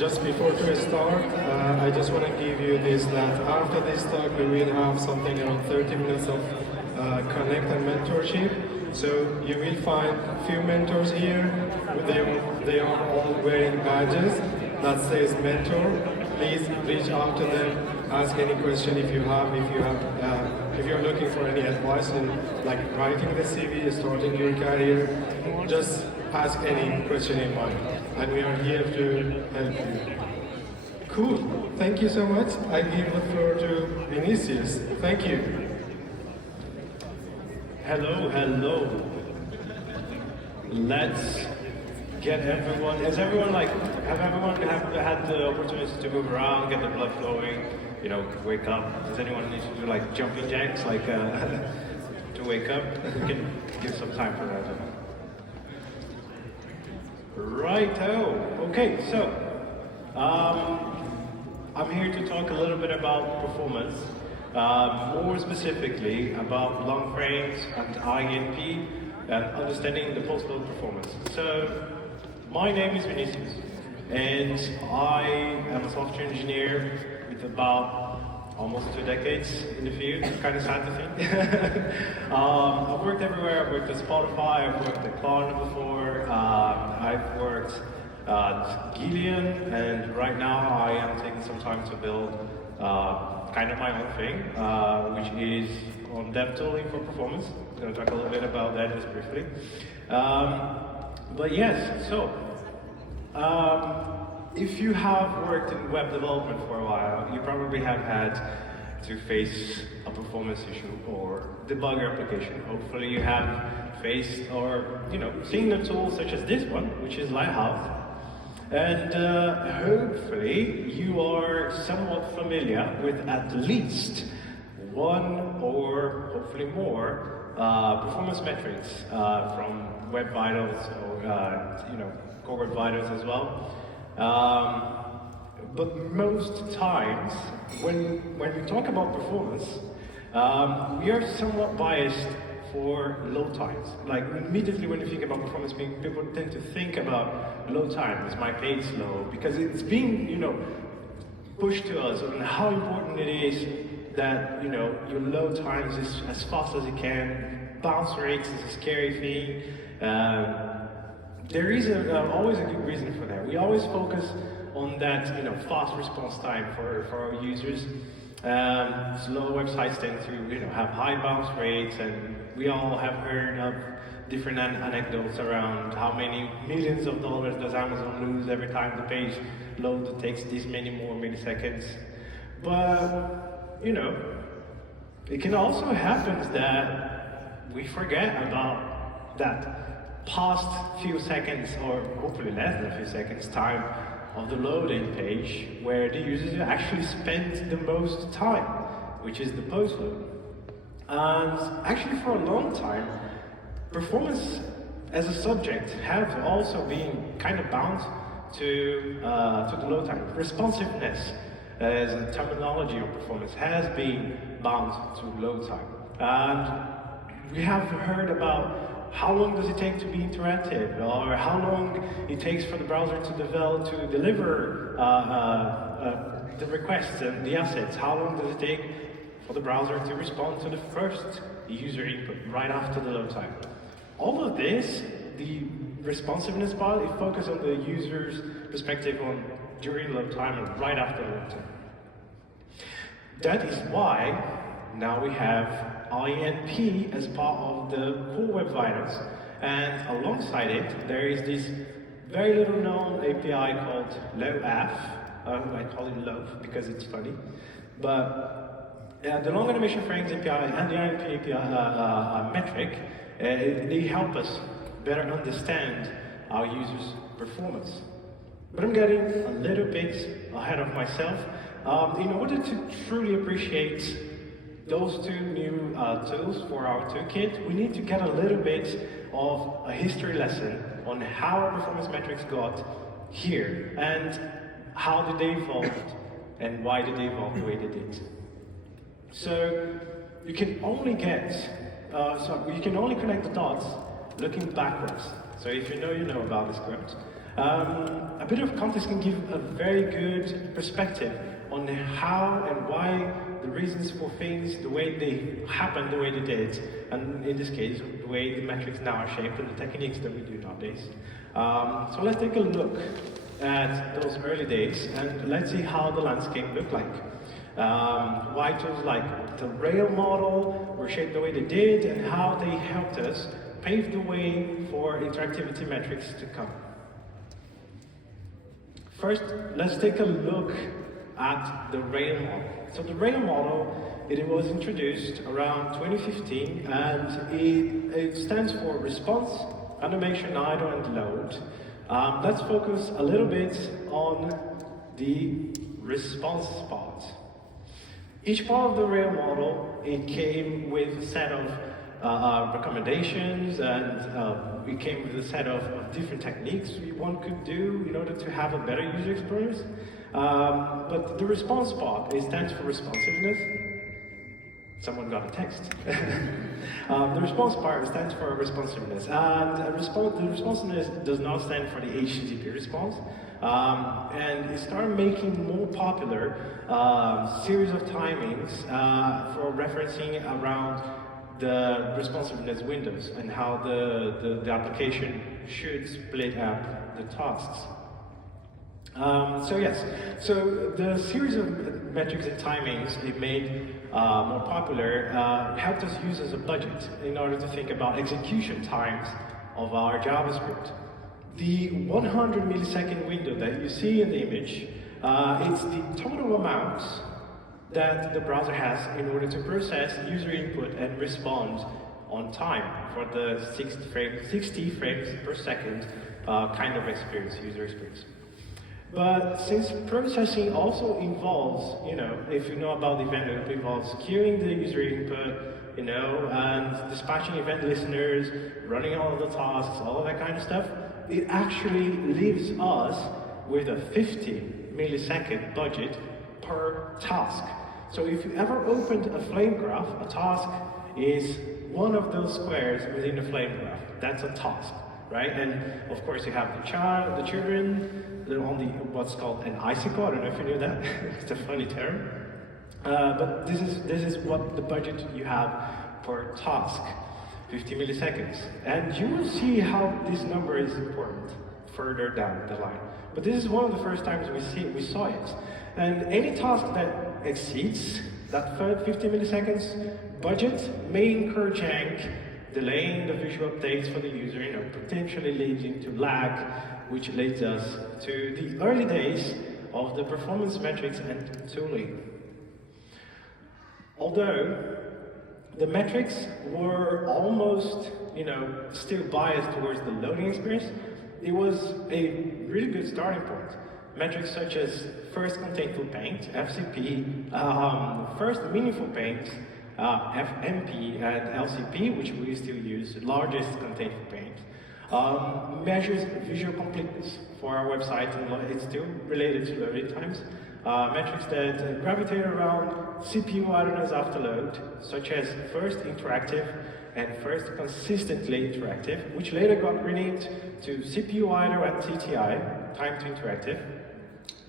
Just before to start, I just want to give you this, that after this talk we will have something around 30 minutes of connect and mentorship. So you will find a few mentors here. They are all wearing badges that says mentor. Please reach out to them, ask any question if you're looking for any advice in like writing the CV, starting your career, just ask any question in mind. And we are here to help you. Cool, thank you so much. I give the floor to Vinicius. Thank you. Hello. Let's get everyone. Have everyone had the opportunity to move around, get the blood flowing, wake up? Does anyone need to do like jumping jacks, to wake up? We can give some time for that. Righto. Okay, so I'm here to talk a little bit about performance, more specifically about LongFrames and INP and understanding the post-load performance. So, my name is Vinicius, and I am a software engineer with about almost 2 decades in the field. It's kind of sad to think. I've worked everywhere. I've worked at Spotify, I've worked at Klarna before, I've worked at Gilion, and right now I am taking some time to build kind of my own thing, which is on dev tooling for performance. I'm going to talk a little bit about that just briefly. But yes, so if you have worked in web development for a while, you probably have had to face a performance issue or debug your application. Hopefully you have faced or seen a tool such as this one, which is Lighthouse. And hopefully you are somewhat familiar with at least one or hopefully more performance metrics from Web Vitals or Core Web Vitals as well. But most times, when we talk about performance, we are somewhat biased for load times. Like immediately when you think about performance, people tend to think about load time. Is my page slow? Because it's being pushed to us on how important it is that your load times is as fast as you can. Bounce rates is a scary thing. There is always a good reason for that. We always focus on that fast response time for our users. Slow websites tend to have high bounce rates, and we all have heard of different anecdotes around how many millions of dollars does Amazon lose every time the page loads. It takes this many more milliseconds. But it can also happen that we forget about that past few seconds, or hopefully less than a few seconds time of the loading page, where the users actually spend the most time, which is the post-load. And actually for a long time, performance as a subject has also been kind of bound to the load time. Responsiveness as a terminology of performance has been bound to load time. And we have heard about how long does it take to be interactive, or how long it takes for the browser to deliver the requests and the assets. How long does it take for the browser to respond to the first user input right after the load time? All of this, the responsiveness part, it focuses on the user's perspective on during load time and right after load time. That is why now we have INP as part of the Core Web Vitals, and alongside it there is this very little known API called LOAF. I call it LOAF because it's funny, but the Long Animation Frames API and the INP API metric, they help us better understand our users' performance. But I'm getting a little bit ahead of myself. In order to truly appreciate those two new tools for our toolkit, we need to get a little bit of a history lesson on how our performance metrics got here, and how did they evolve, and why did they evolve the way they did. So you can only you can only connect the dots looking backwards. So if you know about the script. A bit of context can give a very good perspective on how and why the reasons for things, the way they happen, the way they did, and in this case, the way the metrics now are shaped and the techniques that we do nowadays. So let's take a look at those early days and let's see how the landscape looked like. Why tools like the rail model were shaped the way they did and how they helped us pave the way for interactivity metrics to come. First, let's take a look at the rail model. So the rail model, it was introduced around 2015 and it stands for response, animation, idle, and load. Let's focus a little bit on the response part. Each part of the rail model, it came with a set of recommendations and we came with a set of different techniques one could do in order to have a better user experience. But the response part, it stands for responsiveness. Someone got a text. The response part stands for responsiveness. And the responsiveness does not stand for the HTTP response. And it started making more popular series of timings for referencing around the responsiveness windows and how the application should split up the tasks. So the series of metrics and timings it made more popular helped us use as a budget in order to think about execution times of our JavaScript. The 100 millisecond window that you see in the image, it's the total amount that the browser has in order to process user input and respond on time for the 60 frames per second kind of experience, user experience. But since processing also involves, if you know about the event loop, it involves queuing the user input, and dispatching event listeners, running all of the tasks, all of that kind of stuff, it actually leaves us with a 50 millisecond budget per task. So if you ever opened a flame graph, a task is one of those squares within the flame graph. That's a task, right? And of course you have the children, on the what's called an icicle. I don't know if you knew that. It's a funny term. But this is what the budget you have per task, 50 milliseconds. And you will see how this number is important further down the line. But this is one of the first times we saw it. And any task that exceeds that 50 milliseconds budget may incur jank, delaying the visual updates for the user, potentially leading to lag, which leads us to the early days of the performance metrics and tooling. Although the metrics were almost, still biased towards the loading experience, it was a really good starting point. Metrics such as first contentful paint, FCP, first meaningful paint, FMP, and LCP, which we still use, largest contentful paint, measures visual completeness for our website, and it's still related to loading times. Metrics that gravitate around CPU idleness after load, such as first interactive and first consistently interactive, which later got renamed to CPU idle at TTI, time to interactive,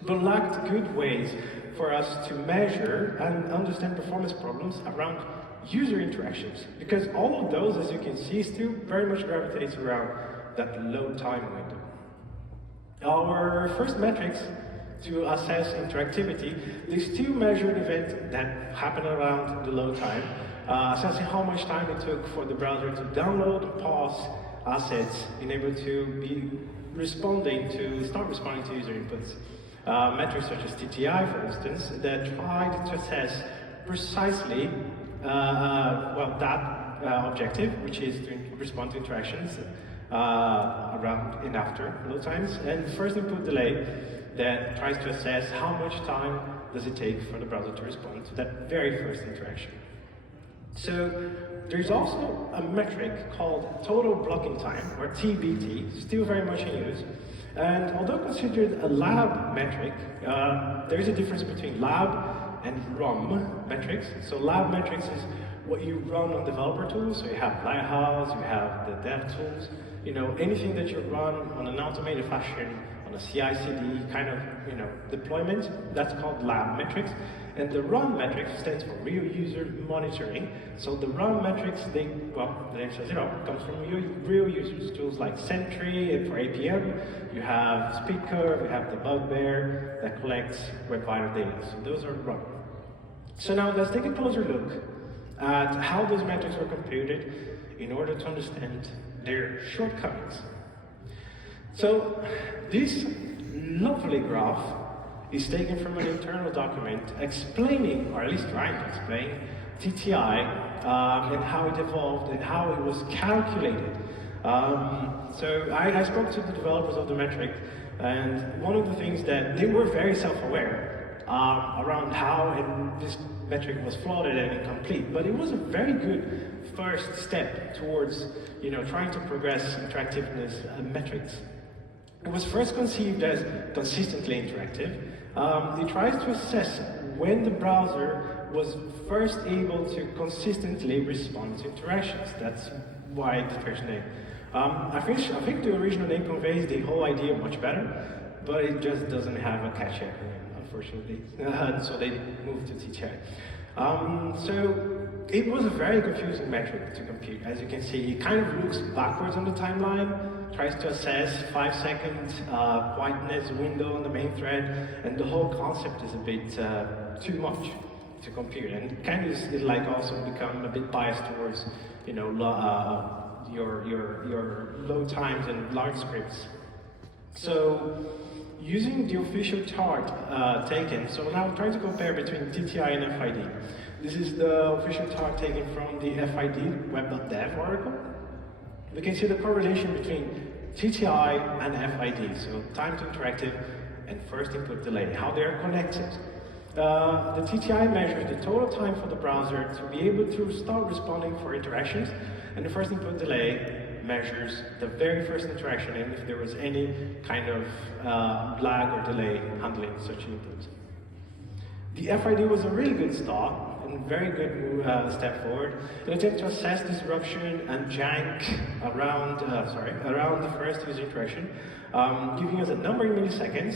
but lacked good ways for us to measure and understand performance problems around user interactions, because all of those, as you can see, still very much gravitates around that load time window. Our first metrics to assess interactivity, they still measure the event that happened around the load time, assessing how much time it took for the browser to download and pause assets in able to be start responding to user inputs. Metrics such as TTI, for instance, that tried to assess precisely that objective, which is to respond to interactions around and after load times, and first input delay that tries to assess how much time does it take for the browser to respond to that very first interaction. So there's also a metric called total blocking time, or TBT, still very much in use. And although considered a lab metric, there is a difference between lab and ROM metrics. So lab metrics is what you run on developer tools. So you have Lighthouse, you have the dev tools, anything that you run on an automated fashion, on a CI/CD kind of, deployment, that's called lab metrics. And the run metrics stands for real user monitoring. So the run metrics, the name says, comes from real users, tools like Sentry for APM. You have SpeedCurve, you have the Bugbear that collects web vital data. So those are run. So now let's take a closer look at how those metrics were computed in order to understand their shortcomings. So this lovely graph is taken from an internal document explaining, or at least trying to explain, TTI and how it evolved and how it was calculated. So I spoke to the developers of the metric, and one of the things that they were very self-aware around how this metric was flawed and incomplete, but it was a very good first step towards trying to progress interactiveness metrics. It was first conceived as consistently interactive. It tries to assess when the browser was first able to consistently respond to interactions. That's why the first name. I think the original name conveys the whole idea much better, but it just doesn't have a catchy acronym, unfortunately. So they moved to TTI. So it was a very confusing metric to compute. As you can see, it kind of looks backwards on the timeline, tries to assess 5-second quietness window on the main thread, and the whole concept is a bit too much to compute, and kind of is like also become a bit biased towards your load times and large scripts. So using the official chart taken, so now I'm trying to compare between TTI and FID. This is the official chart taken from the FID web.dev article. We can see the correlation between TTI and FID, so time to interactive and first input delay, how they are connected. The TTI measures the total time for the browser to be able to start responding for interactions, and the first input delay measures the very first interaction and if there was any kind of lag or delay handling such input. The FID was a really good start and very good step forward. It attempted to assess disruption and jank around the first user interaction, giving us a number in milliseconds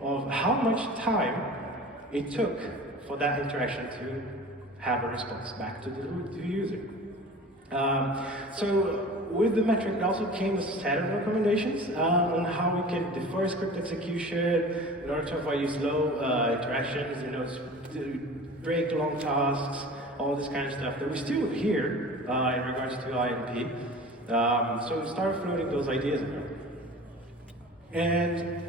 of how much time it took for that interaction to have a response back to the user. So with the metric, it also came a set of recommendations on how we can defer script execution in order to avoid slow interactions, to break long tasks, all this kind of stuff that we still hear in regards to INP. So we started floating those ideas around. And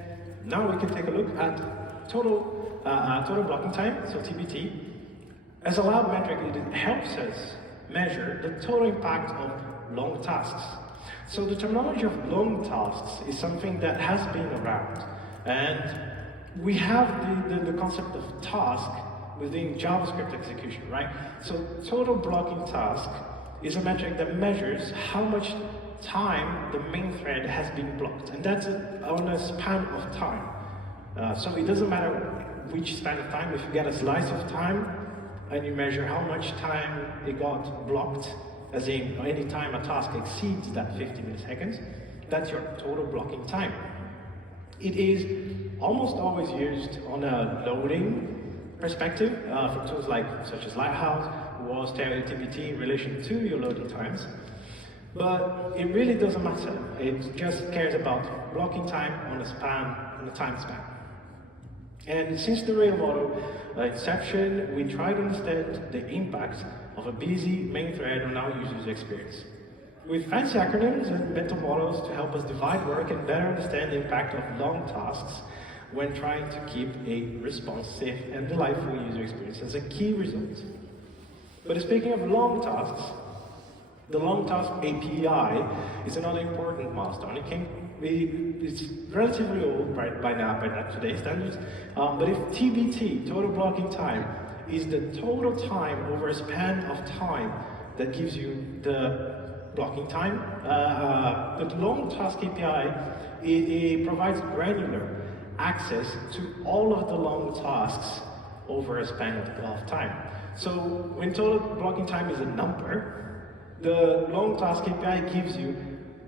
now we can take a look at total blocking time, so TBT. As a lab metric, it helps us measure the total impact of long tasks. So the terminology of long tasks is something that has been around. And we have the concept of task within JavaScript execution, right? So total blocking task is a metric that measures how much time the main thread has been blocked. And that's on a span of time. So it doesn't matter which span of time. If you get a slice of time and you measure how much time it got blocked, as in any time a task exceeds that 50 milliseconds, that's your total blocking time. It is almost always used on a loading perspective for tools such as Lighthouse, who always tell you TBT in relation to your loading times. But it really doesn't matter. It just cares about blocking time on a time span. And since the Rail model inception, we try to understand the impact of a busy main thread on our users' experience. With fancy acronyms and mental models to help us divide work and better understand the impact of long tasks when trying to keep a responsive and delightful user experience as a key result. But speaking of long tasks, the long task API is another important milestone. It's relatively old by now, by today's standards, but if TBT, total blocking time, is the total time over a span of time that gives you the blocking time, the long task API, it provides granular access to all of the long tasks over a span of time. So when total blocking time is a number, the long task API gives you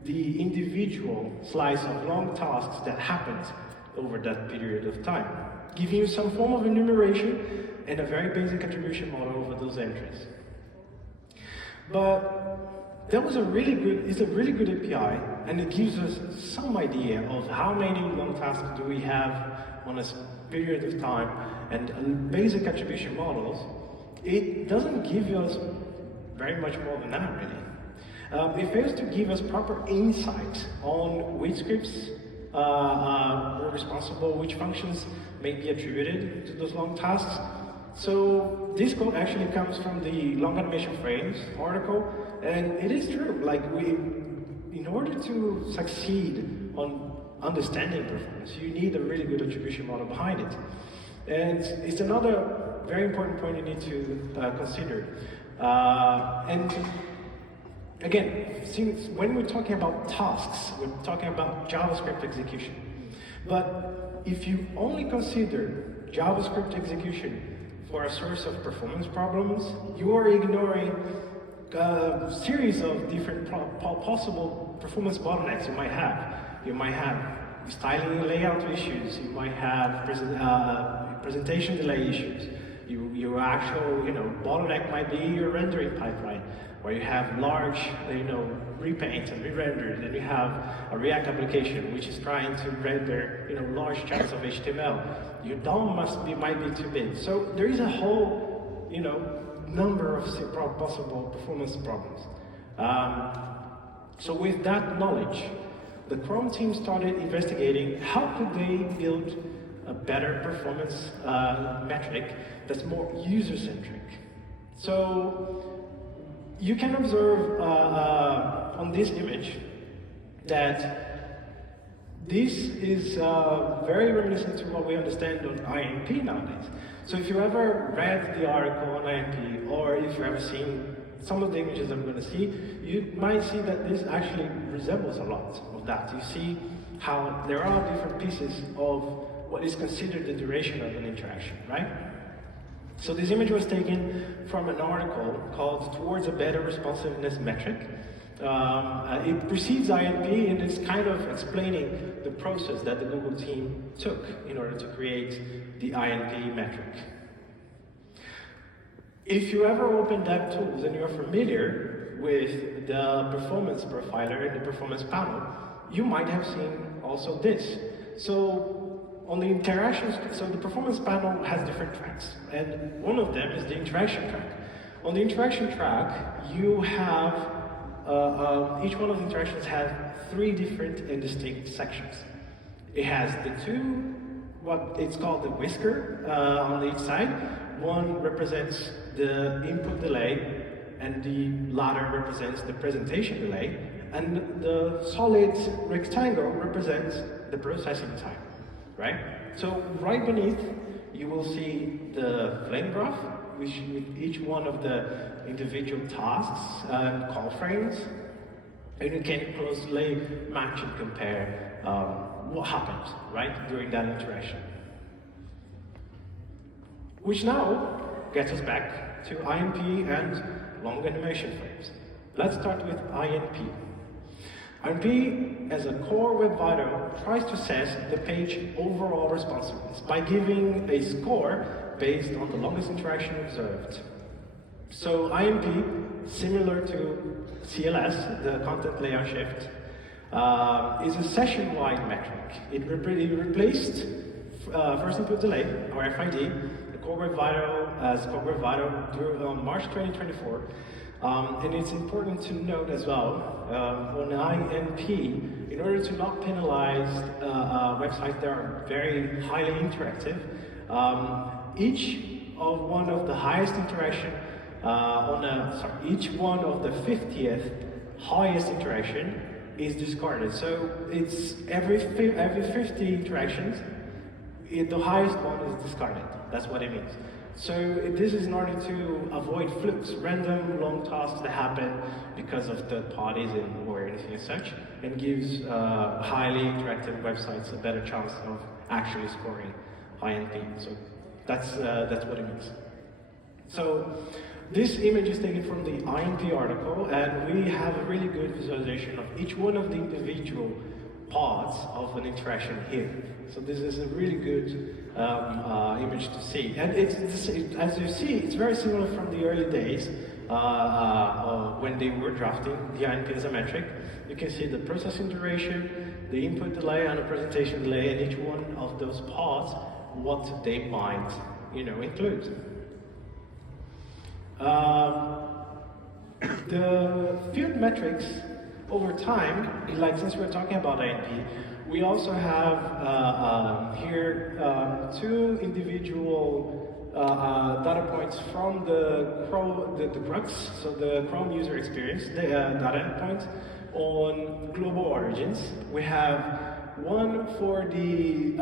the individual slice of long tasks that happens over that period of time, giving you some form of enumeration and a very basic attribution model over those entries. But that was it's a really good API, and it gives us some idea of how many long tasks do we have on a period of time, and basic attribution models. It doesn't give us very much more than that, really. It fails to give us proper insight on which scripts were responsible, which functions may be attributed to those long tasks. So this code actually comes from the long animation frames article, and it is true. Like in order to succeed on understanding performance, you need a really good attribution model behind it. And it's another very important point you need to consider. And again, since when we're talking about tasks, we're talking about JavaScript execution. But if you only consider JavaScript execution for a source of performance problems, you are ignoring a series of different possible performance bottlenecks you might have. You might have styling and layout issues. You might have presentation delay issues. Your actual, bottleneck might be your rendering pipeline, where you have large, repaints and re-renders, and you have a React application which is trying to render, large chunks of HTML. Your DOM might be too big. So there is a whole, number of possible performance problems. So with that knowledge, the Chrome team started investigating how could they build a better performance metric that's more user-centric. So you can observe on this image that this is very reminiscent to what we understand on INP nowadays. So if you ever read the article on INP, or if you've ever seen some of the images I'm going to see, you might see that this actually resembles a lot of that. You see how there are different pieces of what is considered the duration of an interaction, right? So this image was taken from an article called Towards a Better Responsiveness Metric. It precedes INP, and it's kind of explaining the process that the Google team took in order to create the INP metric. If you ever open DevTools and you're familiar with the performance profiler and the performance panel, you might have seen also this. So on the interactions, so the performance panel has different tracks, and one of them is the interaction track. On the interaction track, you have each one of the interactions has 3 different and distinct sections. It has what it's called the whisker on each side. One represents the input delay, and the latter represents the presentation delay, and the solid rectangle represents the processing time, right? So right beneath, you will see the flame graph, which with each one of the individual tasks and call frames, and you can closely match and compare what happened, right, during that interaction. Which now gets us back to INP and long animation frames. Let's start with INP. INP, as a core web vital, tries to assess the page overall responsiveness by giving a score based on the longest interaction observed. So INP, similar to CLS, the content layout shift, is a session-wide metric. It replaced first input delay, or FID, the core web vital as core web vital on March 2024. And it's important to note as well, on INP, in order to not penalize websites that are very highly interactive, each of one of the highest interaction each one of the 50th highest interaction is discarded. So it's every 50 interactions, the highest one is discarded. That's what it means. So this is in order to avoid flukes, random long tasks that happen because of third parties or anything as such, and gives highly interactive websites a better chance of actually scoring INP. So that's what it means. So this image is taken from the INP article, and we have a really good visualization of each one of the individual parts of an interaction here. So this is a really good image to see. And as you see, it's very similar from the early days when they were drafting the INP as a metric. You can see the processing duration, the input delay, and the presentation delay, and each one of those parts, what they might, include. The field metrics over time, like since we're talking about INP, we also have here two individual data points from the crux, so the Chrome user experience data endpoints on global origins. We have one for the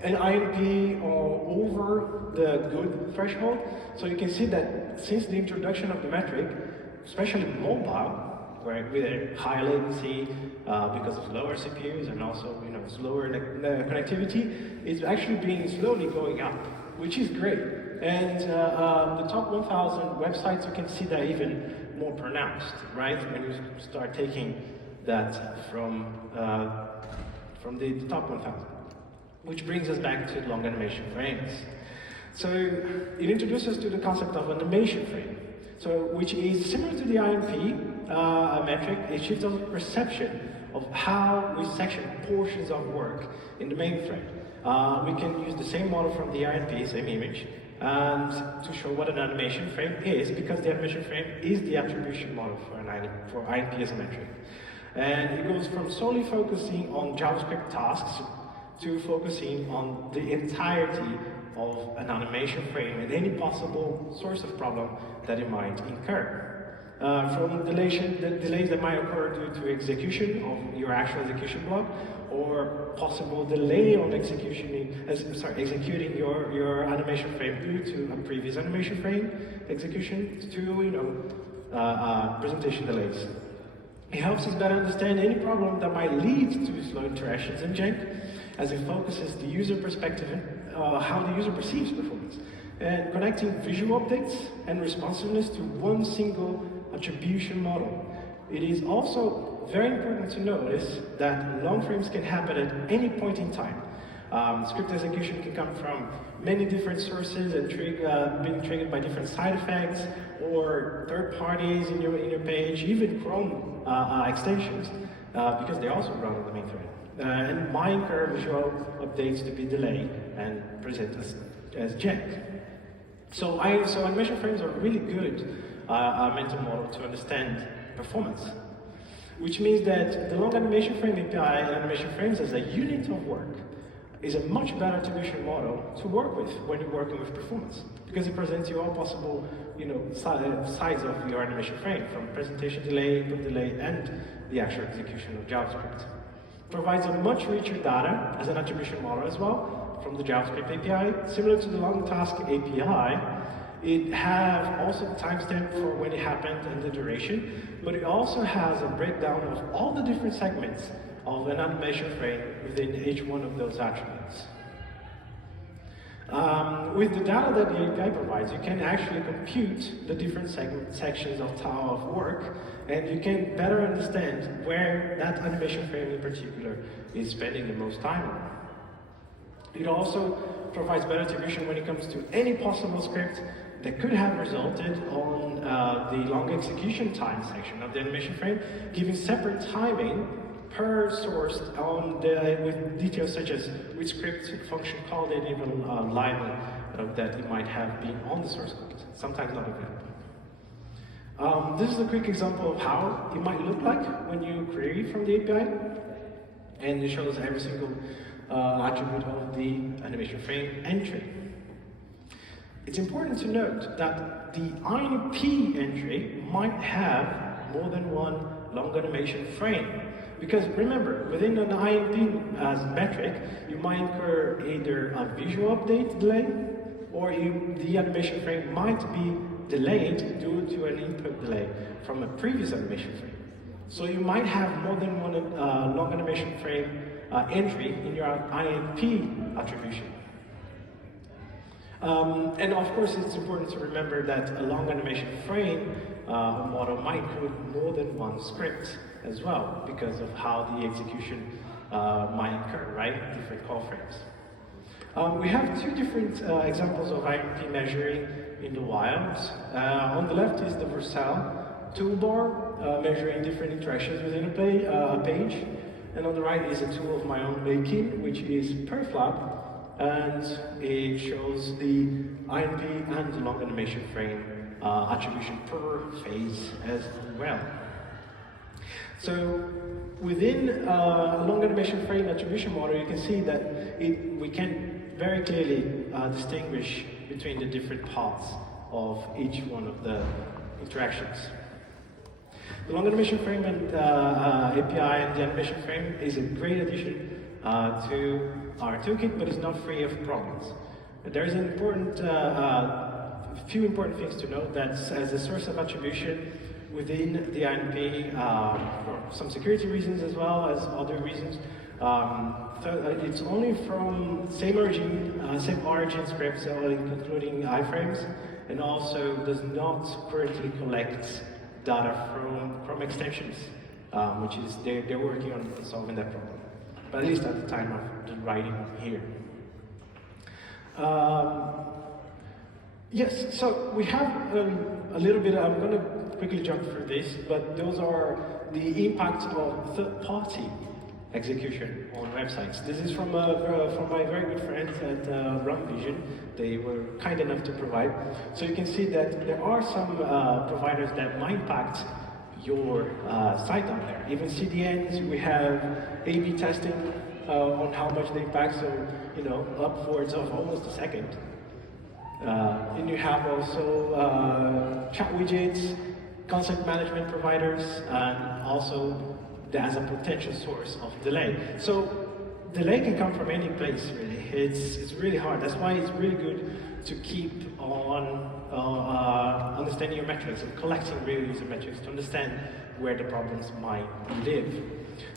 an INP over the good threshold. So you can see that since the introduction of the metric, especially mobile, right, with a high latency because of lower CPUs and also slower connectivity, it's actually been slowly going up, which is great. And the top 1,000 websites, you can see that even more pronounced, right? When you start taking that from the top 1,000. Which brings us back to long animation frames. So it introduces us to the concept of an animation frame, which is similar to the INP metric. It shifts our perception of how we section portions of work in the main thread. We can use the same model from the INP, same image, and to show what an animation frame is, because the animation frame is the attribution model for INP as a metric. And it goes from solely focusing on JavaScript tasks to focusing on the entirety of an animation frame and any possible source of problem that it might incur. From delays that might occur due to execution of your actual execution block, or possible delay on executing your animation frame due to a previous animation frame execution, to presentation delays. It helps us better understand any problem that might lead to slow interactions in Jenk, as it focuses the user perspective and how the user perceives performance, and connecting visual updates and responsiveness to one single attribution model. It is also very important to notice that long frames can happen at any point in time. Script execution can come from many different sources and being triggered by different side effects or third parties in your page, even Chrome extensions, because they also run on the main thread. And might incur visual updates to be delayed and present as jank. So animation frames are really good mental model to understand performance, which means that the long animation frame API and animation frames as a unit of work is a much better attribution model to work with when you're working with performance, because it presents you all possible sides of your animation frame, from presentation delay, input delay, and the actual execution of JavaScript. Provides a much richer data as an attribution model as well from the JavaScript API. Similar to the long task API, it has also the timestamp for when it happened and the duration, but it also has a breakdown of all the different segments of an animation frame within each one of those attributes. With the data that the API provides, you can actually compute the different sections of work, and you can better understand where that animation frame in particular is spending the most time on. It also provides better attribution when it comes to any possible script that could have resulted on the long execution time section of the animation frame, giving separate timing per source with details such as which script function called it, even line that it might have been on the source code, sometimes not available. This is a quick example of how it might look like when you query from the API, and it shows every single attribute of the animation frame entry. It's important to note that the INP entry might have more than one long animation frame. Because remember, within an INP as metric, you might incur either a visual update delay, or the animation frame might be delayed due to an input delay from a previous animation frame. So you might have more than one long animation frame entry in your INP attribution. And of course, it's important to remember that a long animation frame model might include more than one script as well, because of how the execution might occur, right? Different call frames. We have two different examples of INP measuring in the wild. On the left is the Versal toolbar, measuring different interactions within a page. And on the right is a tool of my own making, which is PerfLab. And it shows the INP and the long animation frame attribution per phase as well. So within a long animation frame attribution model, you can see that we can very clearly distinguish between the different parts of each one of the interactions. The long animation frame and API and the animation frame is a great addition to our toolkit, but it's not free of problems. There's an important, few important things to note that as a source of attribution within the INP, for some security reasons as well as other reasons, it's only from same origin scripts, including iframes, and also does not currently collect data from extensions, which is they're working on solving that problem. But at least at the time of the writing here. Yes, so we have a little bit, I'm going to quickly jump through this, but those are the impacts of third-party execution on websites. This is from my very good friends at RunVision. They were kind enough to provide. So you can see that there are some providers that might impact your site out there. Even CDNs, we have A/B testing on how much they impact, so upwards of almost a second. And you have also chat widgets, content management providers, and also as a potential source of delay. So delay can come from any place, really. It's really hard. That's why it's really good to keep on understanding your metrics and collecting real user metrics to understand where the problems might live.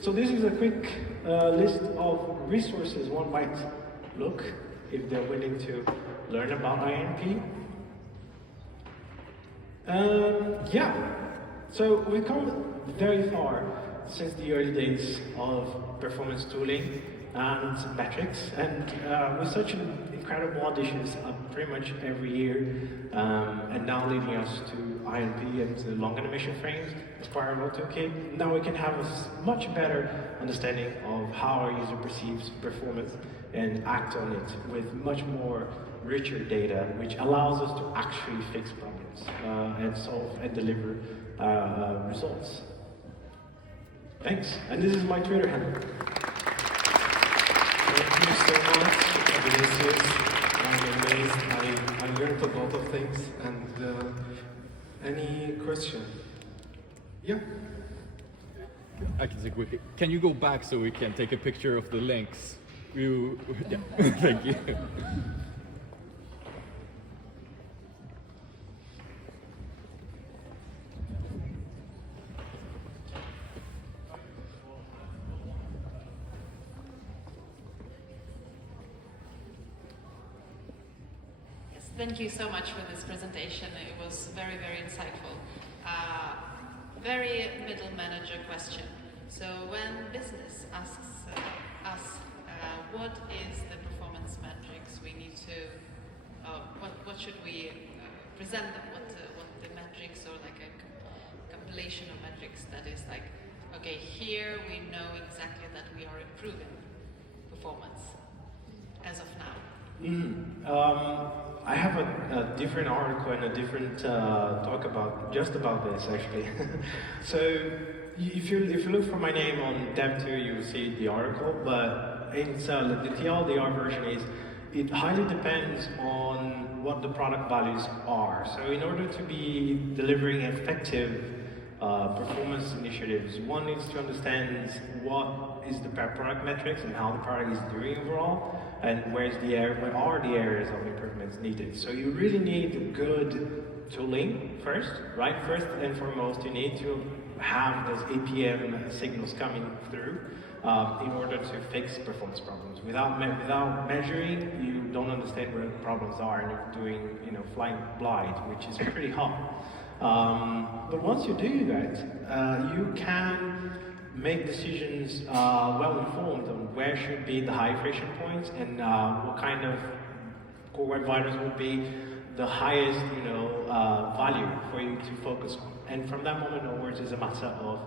So this is a quick list of resources one might look if they're willing to learn about INP. Yeah, so we've come very far since the early days of performance tooling and metrics, and with such incredible additions pretty much every year, and now leading us to INP and the long animation frames as part of our toolkit. Now we can have a much better understanding of how our user perceives performance and act on it with much more richer data, which allows us to actually fix problems and solve and deliver results. Thanks, and this is my Twitter handle. Thank you so much, Vinicius. I'm amazed. I learned a lot of things. And any question? Yeah. I can say quickly. Can you go back so we can take a picture of the links? Yeah. Thank you. Thank you so much for this presentation. It was very, very insightful. Very middle manager question. So when business asks us what is the performance metrics we need to, what should we present them, what the metrics or like a compilation of metrics that is like, okay, here we know exactly that we are improving performance as of now. I have a different article and a different talk about this actually. So if you look for my name on Dev2, you will see the article. But it's, the TLDR version is it highly depends on what the product values are. So in order to be delivering effective performance initiatives, one needs to understand what is the product metrics and how the product is doing overall, and where are the areas of improvements needed. So you really need good tooling first, right? First and foremost, you need to have those APM signals coming through in order to fix performance problems. Without measuring, you don't understand where the problems are, and you're doing, flying blind, which is pretty hard. But once you do that, you can make decisions well informed on where should be the high friction points and what kind of core web vitals would be the highest, value for you to focus on. And from that moment onwards, it's a matter of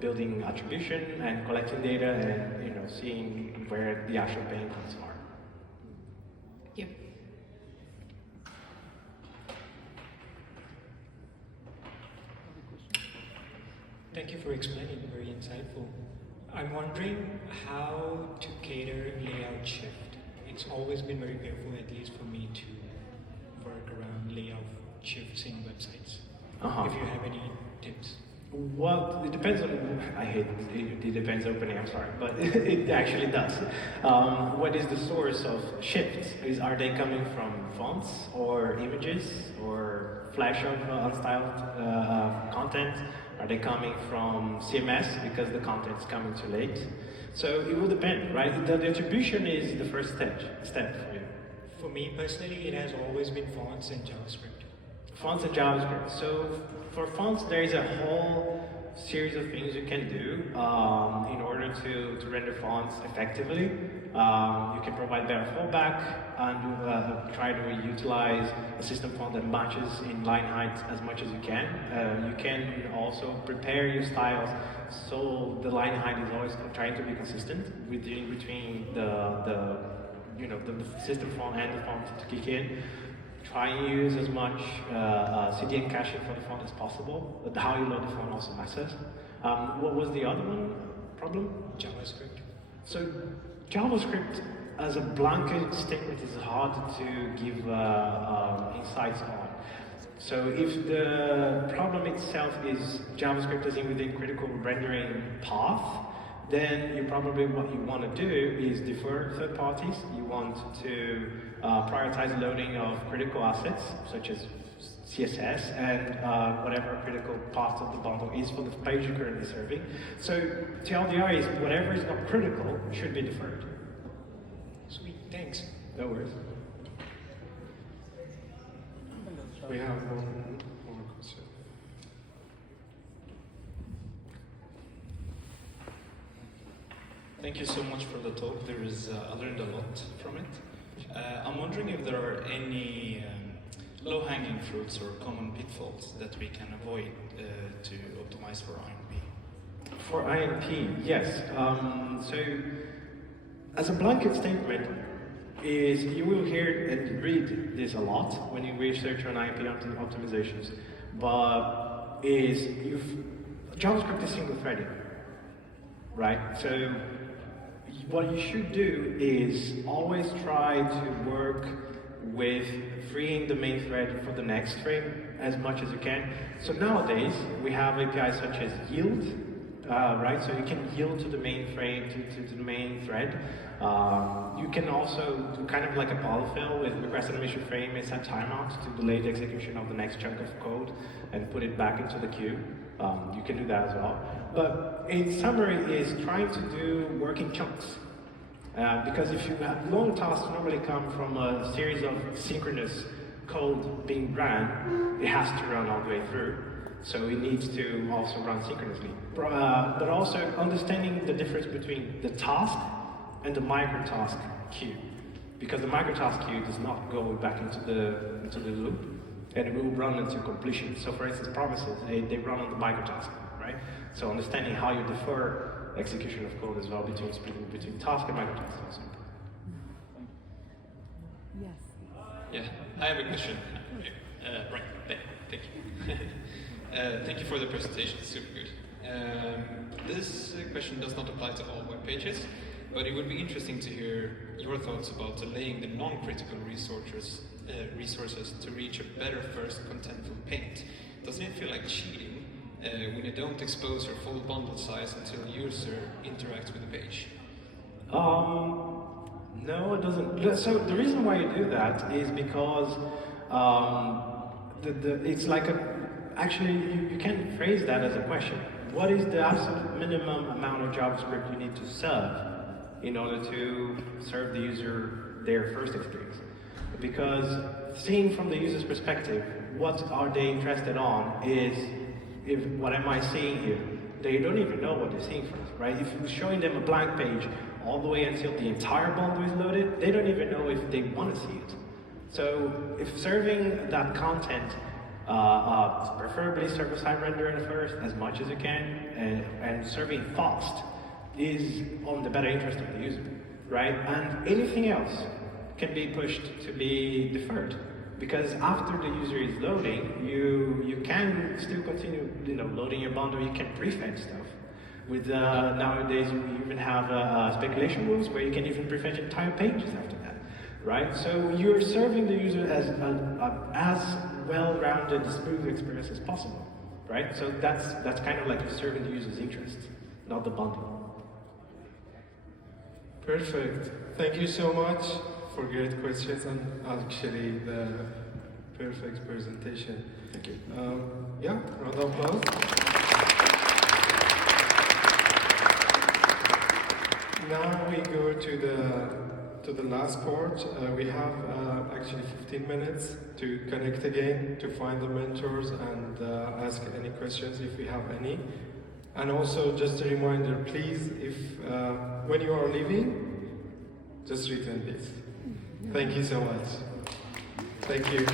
building attribution and collecting data and seeing where the actual pain points are. Thank you. Thank you for explaining, very insightful. I'm wondering how to cater layout shift. It's always been very painful, at least for me, to work around layout shifts in websites. If you have any tips. Well, it depends on, I hate it depends opening, I'm sorry, but it actually does. What is the source of shifts? Are they coming from fonts or images or flash of unstyled content? Are they coming from CMS because the content is coming too late? So it will depend, right? The attribution is the first step for you. For me personally, it has always been fonts and JavaScript. Fonts and JavaScript. So for fonts, there is a whole series of things you can do in order to render fonts effectively. You can provide better fallback and try to utilize a system font that matches in line height as much as you can. You can also prepare your styles so the line height is always trying to be consistent between the system font and the font to kick in. Try and use as much CDN caching for the font as possible, but how you load the font also matters. What was the other one problem? JavaScript. So JavaScript as a blanket statement is hard to give insights on. So if the problem itself is JavaScript as in within critical rendering path, then what you want to do is defer third parties. You want to prioritize loading of critical assets, such as CSS and whatever critical part of the bundle is for the page you're currently serving. So TLDR is whatever is not critical should be deferred. Sweet, thanks. No worries. We have one more question. Thank you so much for the talk. I learned a lot from it. I'm wondering if there are any low-hanging fruits or common pitfalls that we can avoid to optimize for INP. For INP, yes. So, as a blanket statement, you will hear and read this a lot when you research on INP optimizations, but JavaScript is single-threaded, right? So, what you should do is always try to work with freeing the main thread for the next frame as much as you can. So nowadays, we have APIs such as yield, right? So you can yield to the main frame, to the main thread. You can also do kind of like a polyfill with request animation frame and set timeouts to delay the execution of the next chunk of code and put it back into the queue. You can do that as well. But in summary is trying to do work in chunks. Because if you have long tasks normally come from a series of synchronous code being ran, it has to run all the way through. So it needs to also run synchronously. But also understanding the difference between the task and the microtask queue. Because the microtask queue does not go back into the loop, and it will run until completion. So for instance, promises, they run on the microtask, right? So understanding how you defer execution of code as well between task and microtask also. Yes. Yeah, I have a question. Right, thank you. Thank you for the presentation, it's super good. This question does not apply to all web pages, but it would be interesting to hear your thoughts about delaying the non-critical resources to reach a better first contentful paint. Doesn't it feel like cheating when you don't expose your full bundle size until the user interacts with the page? No, it doesn't. So the reason why you do that is because it's like actually you can phrase that as a question. what is the absolute minimum amount of JavaScript you need to serve in order to serve the user their first experience? Because seeing from the user's perspective, what are they interested on is, what am I seeing here? They don't even know what they're seeing first, right? If you're showing them a blank page all the way until the entire bundle is loaded, they don't even know if they want to see it. So if serving that content, preferably server-side rendering first as much as you can, and serving fast is on the better interest of the user, right? And anything else can be pushed to be deferred. Because after the user is loading, you can still continue, loading your bundle. You can prefetch stuff. With nowadays, you even have speculation rules where you can even prefetch entire pages after that, right? So you're serving the user as well-rounded, smooth experience as possible, right? So that's kind of like you're serving the user's interests, not the bundle. Perfect. Thank you so much for great questions and actually the perfect presentation. Thank you. Yeah, round of applause. Now we go to the last part. We have actually 15 minutes to connect again, to find the mentors and ask any questions if we have any. And also just a reminder, please, if when you are leaving, just return this. Thank you so much. Thank you.